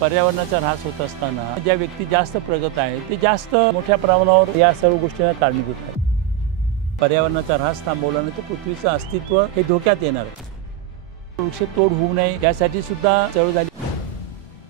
पर्यावरणाचा ऱ्हास होत असताना ज्या व्यक्ती जास्त प्रगत आहेत ते जास्त मोठ्या प्रमाणावर या सर्व गोष्टींना कारणीभूत आहेत। पर्यावरणाचा ऱ्हास थांबवला नाही तर पृथ्वीचं अस्तित्व हे धोक्यात येणार आहे। वृक्षतोड होऊ नये यासाठी सुद्धा चळवळ झाली।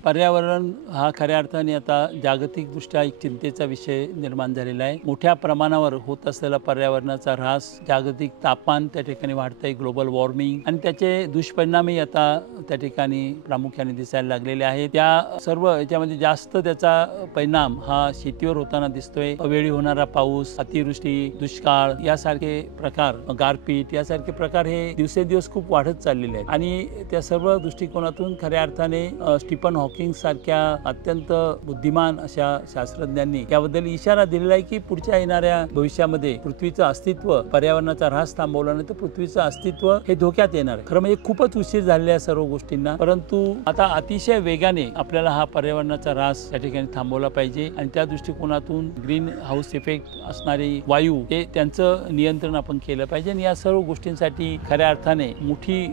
पर्यावरण हा खऱ्या अर्थाने आता जागतिकदृष्ट्या एक चिंतेचा विषय निर्माण झालेला आहे। मोठ्या प्रमाणावर होत असलेला पर्यावरणाचा ऱ्हास, जागतिक तापमान त्या ठिकाणी वाढतंय, ग्लोबल वॉर्मिंग आणि त्याचे दुष्परिणामही आता त्या ठिकाणी प्रामुख्याने दिसायला लागलेले आहेत। त्या सर्व याच्यामध्ये जास्त त्याचा परिणाम हा शेतीवर होताना दिसतोय। अवेळी होणारा पाऊस, अतिवृष्टी, दुष्काळ यासारखे प्रकार, गारपीट यासारखे प्रकार हे दिवसेंदिवस खूप वाढत चाललेले आहेत आणि त्या सर्व दृष्टिकोनातून खऱ्या अर्थाने स्टीफन हॉकिंग सारख्या अत्यंत बुद्धिमान अशा शास्त्रज्ञांनी याबद्दल इशारा दिलेला आहे की पुढच्या येणाऱ्या भविष्यामध्ये पृथ्वीचं अस्तित्व, पर्यावरणाचा ऱ्हास थांबवला नाही तर पृथ्वीचं अस्तित्व हे धोक्यात येणार आहे। खरं म्हणजे खूपच उशीर झालेला आहे सर्व गोष्टींना, परंतु आता अतिशय वेगाने आपल्याला हा पर्यावरणाचा ऱ्हास या ठिकाणी थांबवला पाहिजे आणि त्या दृष्टिकोनातून ग्रीन हाऊस इफेक्ट असणारे वायू हे त्यांचं नियंत्रण आपण केलं पाहिजे आणि या सर्व गोष्टींसाठी खऱ्या अर्थाने मोठी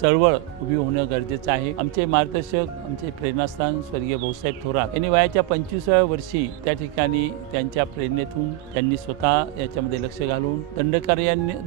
चळवळ उभी होणं गरजेचं आहे। आमचे मार्गदर्शक, आमचे प्रेरणास्थान स्वर्गीय भाऊसाहेब थोरात यांनी वयाच्या 25व्या वर्षी त्या ठिकाणी त्यांच्या प्रेरणेतून त्यांनी स्वतः याच्यामध्ये लक्ष घालून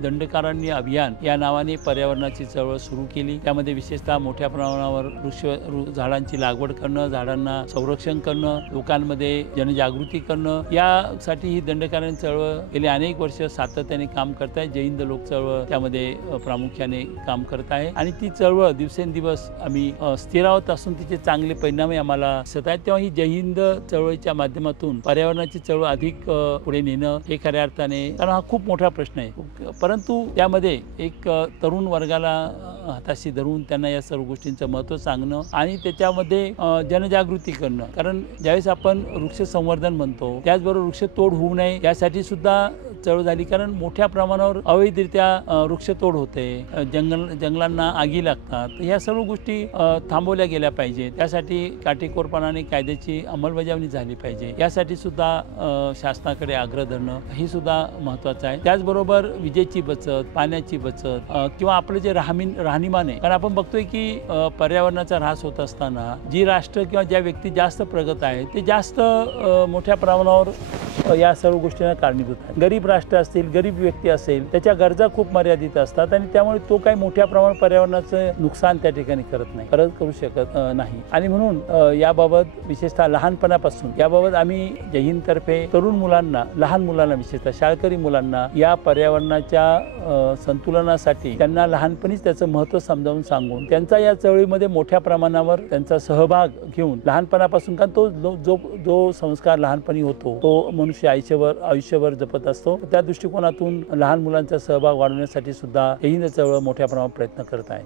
दंडकारण्य अभियान या नावाने पर्यावरणाची चळवळ सुरू केली। त्यामध्ये विशेषतः मोठ्या प्रमाणावर झाडांची लागवड करणं, झाडांना संरक्षण करणं, लोकांमध्ये जनजागृती करणं यासाठी ही दंडकारण्य चळवळ गेली अनेक वर्ष सातत्याने काम करत आहे। जय हिंद लोक चळवळ त्यामध्ये प्रामुख्याने काम करत आहे आणि ती चळवळ दिवसेंदिवस आम्ही स्थिरावत असून तिचे चांगले परिणामही आम्हाला दिसत आहेत। तेव्हा ही जय हिंद चळवळीच्या माध्यमातून पर्यावरणाची चळवळ अधिक पुढे नेणं हे खऱ्या अर्थाने, कारण हा खूप मोठा प्रश्न आहे, परंतु त्यामध्ये एक तरुण वर्गाला हाताशी धरून त्यांना या सर्व गोष्टींचं महत्त्व सांगणं आणि त्याच्यामध्ये जनजागृती करणं। कारण ज्यावेळेस आपण वृक्ष संवर्धन म्हणतो त्याचबरोबर वृक्ष तोड होऊ नये यासाठी सुद्धा चळवळ झाली, कारण मोठ्या प्रमाणावर अवैधरित्या वृक्षतोड होते, जंगलांना आगी लागतात, ह्या सर्व गोष्टी थांबवल्या गेल्या पाहिजे। त्यासाठी काटेकोरपणाने कायद्याची अंमलबजावणी झाली पाहिजे, यासाठी सुद्धा शासनाकडे आग्रह धरणं ही सुद्धा महत्त्वाचं आहे। त्याचबरोबर विजेची बचत, पाण्याची बचत किंवा आपलं जे राहणीमान आहे, कारण आपण बघतोय की पर्यावरणाचा ऱ्हास होत असताना जी राष्ट्र किंवा ज्या व्यक्ती जास्त प्रगत आहेत ते जास्त मोठ्या प्रमाणावर या सर्व गोष्टींना कारणीभूत आहेत। गरीब राष्ट्र असतील, गरीब व्यक्ती असेल, त्याच्या गरजा खूप मर्यादित असतात आणि त्यामुळे तो काही मोठ्या प्रमाणात पर्यावरणाचं नुकसान त्या ठिकाणी करू शकत नाही आणि म्हणून याबाबत विशेषतः लहानपणापासून याबाबत आम्ही जय हिंद तर्फे तरुण मुलांना, लहान मुलांना, विशेषतः शाळकरी मुलांना या पर्यावरणाच्या संतुलनासाठी त्यांना लहानपणीच त्याचं महत्त्व समजावून सांगून त्यांचा या चळवळीमध्ये मोठ्या प्रमाणावर त्यांचा सहभाग घेऊन लहानपणापासून, कारण तो जो संस्कार लहानपणी होतो तो मनुष्य आयुष्यभर जपत असतो। त्या दृष्टिकोनातून लहान मुलांचा सहभाग वाढवण्यासाठी सुद्धा जय हिंद चळवळ मोठ्या प्रमाणात प्रयत्न करत आहे।